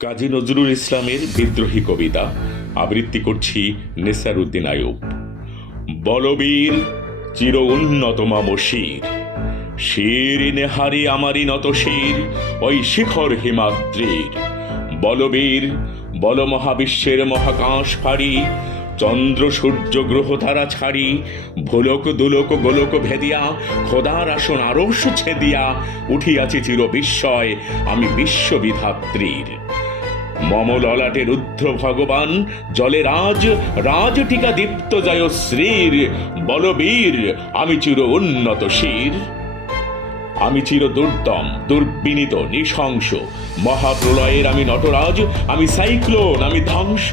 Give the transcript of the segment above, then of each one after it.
কাজী নজরুল ইসলামের বিদ্রোহী কবিতা আবৃত্তি করছি নেসার উদ্দিন আয়ুব। বলবীর চির উন্নত মাম শির, শির নেহারি আমারই নত শির ওই শিখর হিমাদ্রির। বলবীর বল মহাবিশ্বের মহাকাশ ফাড়ি, চন্দ্র সূর্য গ্রহ তারা ছাড়ি, ভোলক দুলোক গোলক ভেদিয়া খোদার আসন আরশ ছেদিয়া উঠিয়াছি চির বিস্ময় আমি বিশ্ববিধাত্রীর। মম ললাটে রুদ্র ভগবান জলে রাজ রাজ টিকা দীপ্ত জয় শ্রীর। বলবীর আমি চির উন্নত শির, আমি চির দুর্দম দুর্বিনীত নৃশংস, মহাপ্রলয়ের আমি নটরাজ, আমি সাইক্লোন আমি ধ্বংস,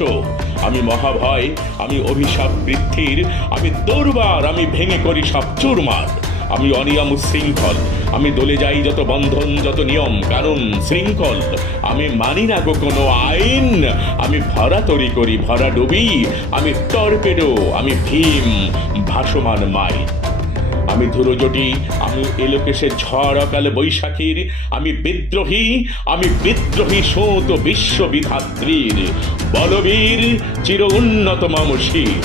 আমি মহাভয় আমি অভিশাপ বৃদ্ধির, আমি দুর্বার আমি ভেঙে করি সব চুরমার। আমি অনিয়ম উচ্ছৃঙ্খল, আমি দলে যাই যত বন্ধন যত নিয়ম কানুন শৃঙ্খল, আমি মানি না গো কোনো আইন, আমি ভরা তরি করি ভরা ডুবি, আমি টর্পেডো আমি ভীম ভাসমান মাই। আমি ধুরোজটি আমি এলোকেশের ঝড় অকাল বৈশাখীর, আমি বিদ্রোহী সৌত বিশ্ববিধাত্রীর। বলবীর চির উন্নত মাম শির,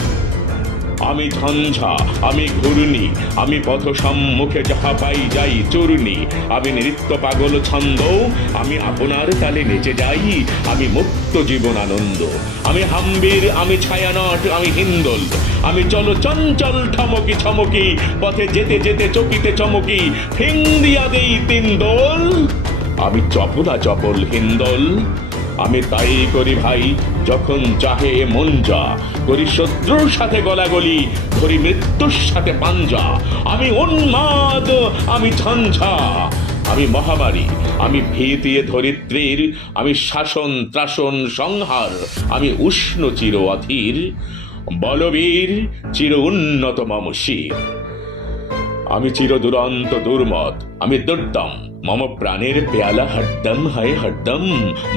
আমি ঝঞ্ঝা আমি ঘূর্ণি, আমি পথ সম্মুখে যাহা পাই যাই চূর্ণি, আমি নৃত্য পাগল ছন্দ, আমি আপনার তালে নেচে যাই, আমি মুক্ত জীবন আনন্দ, আমি হাম্বির আমি ছায়ানট আমি হিন্দোল, আমি চলো চঞ্চল ঠমকি ছমকি পথে যেতে যেতে চকিতে চমকি ফিং দিয়া দেই তিন দোল। আমি চপলা চপল হিন্দোল, আমি তাই করি ভাই যখন চাহে মন যা, করি শত্রুর সাথে গলাগলি ধরি মৃত্যুর সাথে পাঞ্জা। আমি উন্মাদ আমি ঝঞ্ঝা আমি মহামারী, আমি ভীতিয়ে ধরিত্রীর, আমি শাসন ত্রাসন সংহার, আমি উষ্ণ চির অধীর। বলবীর চির উন্নত মম শির, আমি চির দুরন্ত দুর্মত আমি দুর্দম, মম প্রাণের পেয়ালা হরদম হায় হরদম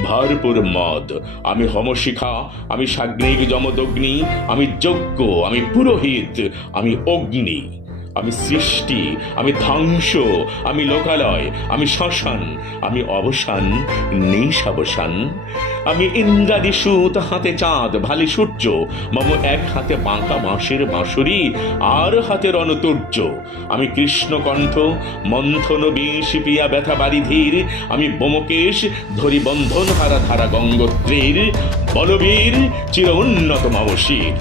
ভরপুর মদ। আমি হোমশিখা আমি সাগ্নিক যমদগ্নি, আমি যজ্ঞ আমি পুরোহিত আমি অগ্নি, আমি সৃষ্টি আমি ধ্বংস, আমি লোকালয় আমি শ্মশান, আমি অবসান নিঃসাবসান। আমি ইন্দ্রাদি সুত হাতে চাঁদ ভালি সূর্য, মম এক হাতে বাঁকা বাঁশের বাঁশুরি আর হাতে রণতুর্য। আমি কৃষ্ণকণ্ঠ মন্থন বিংশি পিয়া ব্যথা বারিধীর, আমি বোমকেশ ধরি বন্ধন হারা ধারা গঙ্গোত্রীর। বলবীর চির উন্নত মম শির,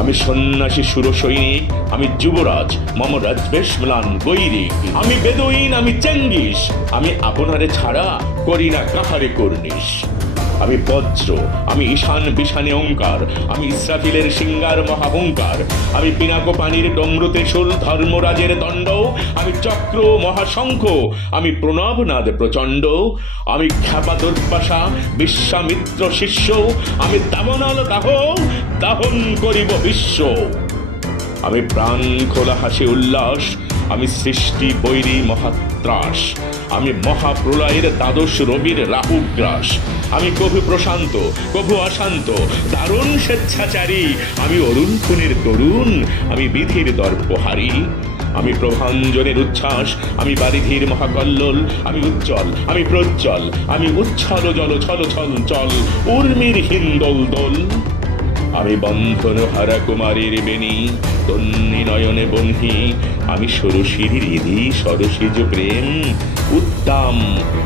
আমি সন্ন্যাসী সুরসৈনিক আমি যুবরাজ মম রাজবেশ ম্লান গৈরিক, আমি বেদুইন আমি চেঙ্গিস, আমি আপনারে ছাড়া করি না কাহারে কর্নিশ। আমি বজ্র আমি ঈশান বিশানে ওঙ্কার, আমি ইসরাফিলের সিঙ্গার মহাহুঙ্কার, আমি পিনাকো পানির ডমরুতেশুল ধর্মরাজের দণ্ড, আমি চক্র মহাশঙ্খ আমি প্রণবনাদ প্রচণ্ড, আমি খ্যাপা দুর্বাসা বিশ্বামিত্র শিষ্য, আমি দামনাল দাহ দাহন করিব বিশ্ব। আমি প্রাণ খোলা হাসি উল্লাস, আমি সৃষ্টি বৈরী মহাত্রাস, আমি মহাপ্রলয়ের দ্বাদশ রবির রাহুগ্রাস, আমি কভু প্রশান্ত কভু অশান্ত দারুণ স্বেচ্ছাচারী, আমি অরুণ খুনের তরুণ, আমি বিধির দর্পহারী। আমি প্রভাঞ্জনের উচ্ছ্বাস আমি বারিধির মহাকল্লোল, আমি উজ্জ্বল আমি প্রজ্জ্বল, আমি উচ্ছল জল ছল ছল চল উর্মির হিন্দোল দোল। আমি বন্ধন হারা কুমারীর বেণী তন্নি নয়নে বহ্নি, আমি ষোড়শীর হৃদি সরসিজ প্রেম উত্তম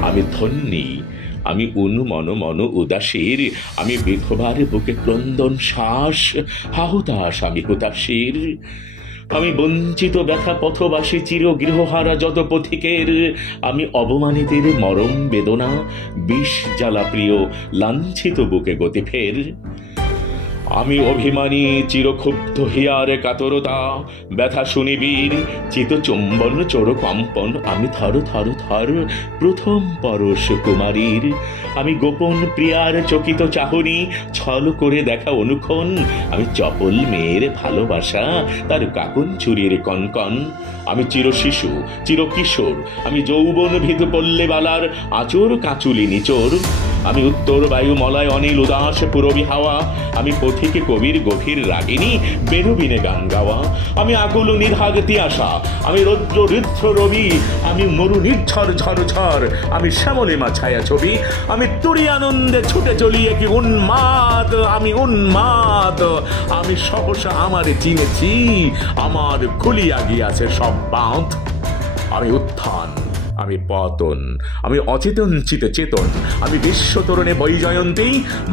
আমি ধন্যী, আমি উন মন মন উদাসীর, আমি বিধবার বুকে ক্রন্দন শ্বাস হাহুতাস আমি হুতাশীর। আমি বঞ্চিত ব্যথা পথবাসী চির গৃহহারা যত পথিকের, আমি অবমানিতের মরম বেদনা বিষ জ্বালা প্রিয় লাঞ্ছিত বুকে গতি ফের। আমি অভিমানী চিরক্ষুব্ধ হিয়ার কাতরতা ব্যথা শুনিবীর চিত চুম্বন চোর কম্পন, আমি থর থর থর প্রথম পরশ কুমারীর। আমি গোপন প্রিয়ার চকিত চাহনি ছল করে দেখা অনুক্ষণ, আমি চপল মেয়ের ভালোবাসা তার কাকন চুরির কনকন। আমি চির শিশু চির কিশোর আমি যৌবন ভীত পল্লেবালার আচর কাঁচুলি নিচোর, আমি উত্তর বায়ু মলয় অনিল উদাস পুরবী হাওয়া, আমি পথিকে কবির গভীর রাগিনী বেরুবিনে গান গাওয়া, আমি আকুল নির্ভাগ তিয়াসা, আমি রৌদ্র ঋদ্ধ রবি, আমি মরু নির্ঝর ঝর ঝর, আমি শ্যামলিমা ছায়া ছবি, আমি তুরি আনন্দে ছুটে চলি কি উন্মাদ, আমি উন্মাদ, আমি সহসা আমারে চিনেছি, আমার খুলিয়া গিয়াছে সব বাঁধ। আমি উত্থান, আমি পতন, আমি অচেতন চিতে চেতন, আমি বিশ্বতরণে বৈজয়ন্তী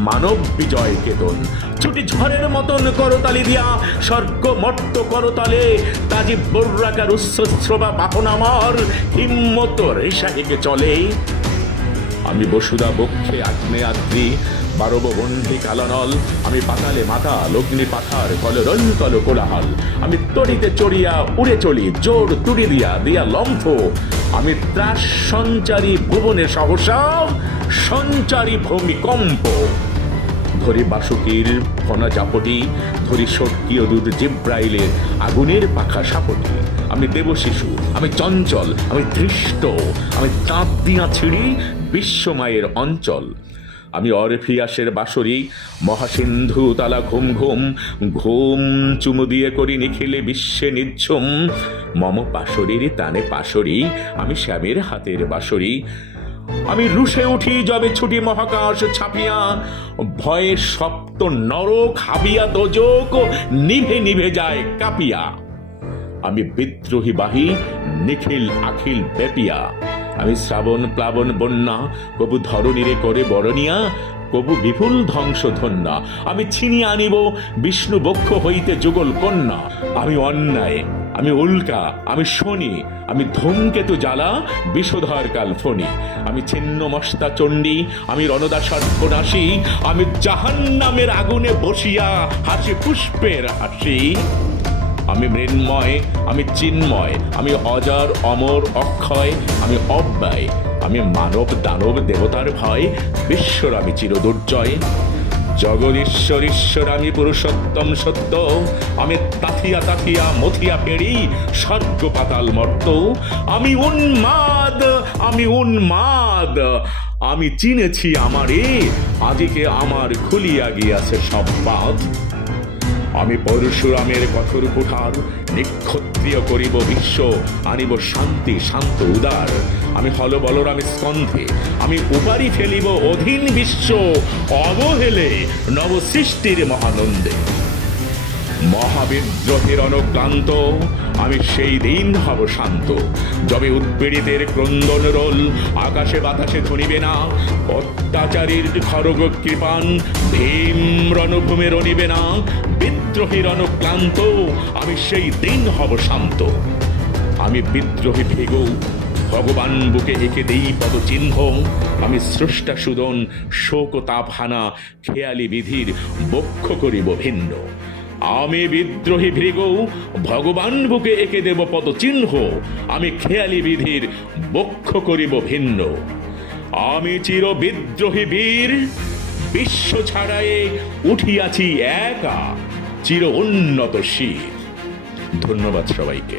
মানব বিজয় কেতন, ছুটি ঝড়ের মতন করতালি দিয়া স্বর্গ মর্ত করতালে, তাজি বর্রাকার উচ্ছ্রবা বাহন আমার হিম্মত রেশা হেগে চলে। আমি বসুদা বক্ষে আগ্নেয়াদ্রি, বারব বন্ধি কালনল, আমি পাতালে মাতাল অগ্নি পাথার কলরল কল কোলাহল, আমি তড়িতে চড়িয়া উড়ে চলি জোর তুড়ি দিয়া দিয়া লম্ফ, আমি ত্রাস সঞ্চারী ভুবনে সহসা সঞ্চারী ভূমিকম্প, ধরি বাসুকীর ফনা জাপটি, ধরি স্বর্গীয় দূত জিব্রাইলের আগুনের পাখা সাপটি, আমি দেবশিশু, আমি চঞ্চল, আমি ধৃষ্ট, আমি তাঁত দিয়া ছিঁড়ি বিশ্বমায়ের অঞ্চল, আমি অরফিয়াসের বাঁশরি মহাসিন্ধু তালা ঘুম ঘুম, ঘুম চুমু দিয়ে করি নিখিলে বিশ্বে নিঝুম, মম পাশরির তানে পাশরি, আমি শ্যামের হাতের বাঁশরি, আমি রুশে উঠি যবে ছুটি মহাকাশ ছাপিয়া, ভয়ে সপ্ত নরক হাবিয়া দোজক নিভে নিভে যায় কাঁপিয়া, আমি বিদ্রোহী বাহী নিখিল আখিল ব্যাপিয়া, আমি শ্রাবণ প্লাবন বন্যা, কবু ধরণীরে করে বরণিয়া, কবু বিপুল ধ্বংস ধন্যা, আমি ছিনিয়ে আনিব বিষ্ণু বক্ষ হইতে যুগল কন্যা, আমি অন্যায়, আমি উল্কা, আমি শনি, আমি ধূমকেতু জ্বালা বিষধর কাল ফণি, আমি ছিন্ন মস্তা চণ্ডী, আমি রণদা সর্বনাশী, আমি জাহান্নামের আগুনে বসিয়া হাসি পুষ্পের হাসি, আমি মৃন্ময়, আমি চিন্ময়, আমি অজর অমর অক্ষয়, আমি অব্যয়, আমি মানব দানব দেবতার ভয়, বিশ্বর আমি চিরদুর্জয়, জগদীশ্বর ঈশ্বর আমি পুরুষোত্তম সত্য, আমি তাথিয়া তাথিয়া মথিয়া পেড়ি স্বর্গ পাতাল মর্ত, আমি উন্মাদ, আমি উন্মাদ, আমি চিনেছি আমারে, আদিকে আমার খুলিয়া গিয়াছে সব বাঁধ, আমি পরশুরামের কঠোর কুঠার নিক্ষত্রিয় করিব বিশ্ব, আনিব শান্তি শান্ত উদার, আমি হল বলরামে স্কন্ধে, আমি উপারি ফেলিব অধীন বিশ্ব, অবহেলে নব সৃষ্টির মহানন্দে, মহাবিদ্রোহের অনক্লান্ত, আমি সেই দিন হব শান্ত, যবে উৎপীড়িতের ক্রন্দন রোল আকাশে বাতাসে ধরিবে না, অত্যাচারীর খড়গ কৃপান ভীম রণভূমে রণিবে না, বিদ্রোহীর অনুক্লান্ত, আমি সেই দিন হব শান্ত, আমি বিদ্রোহী ভেগো ভগবান বুকে এঁকে দেই পদ চিহ্ন, আমি স্রষ্টা সুদন শোক তাপহানা খেয়ালি বিধির বক্ষ করিব ভিন্ন, আমি বিদ্রোহী ভৃগ ভগবান বুকে এঁকে দেব পদ চিহ্ন, আমি খেয়ালি বিধির বক্ষ করিব ভিন্ন, আমি চির বিদ্রোহী বীর বিশ্ব ছাড়ায়ে উঠিয়াছি একা চির উন্নত শির। ধন্যবাদ সবাইকে।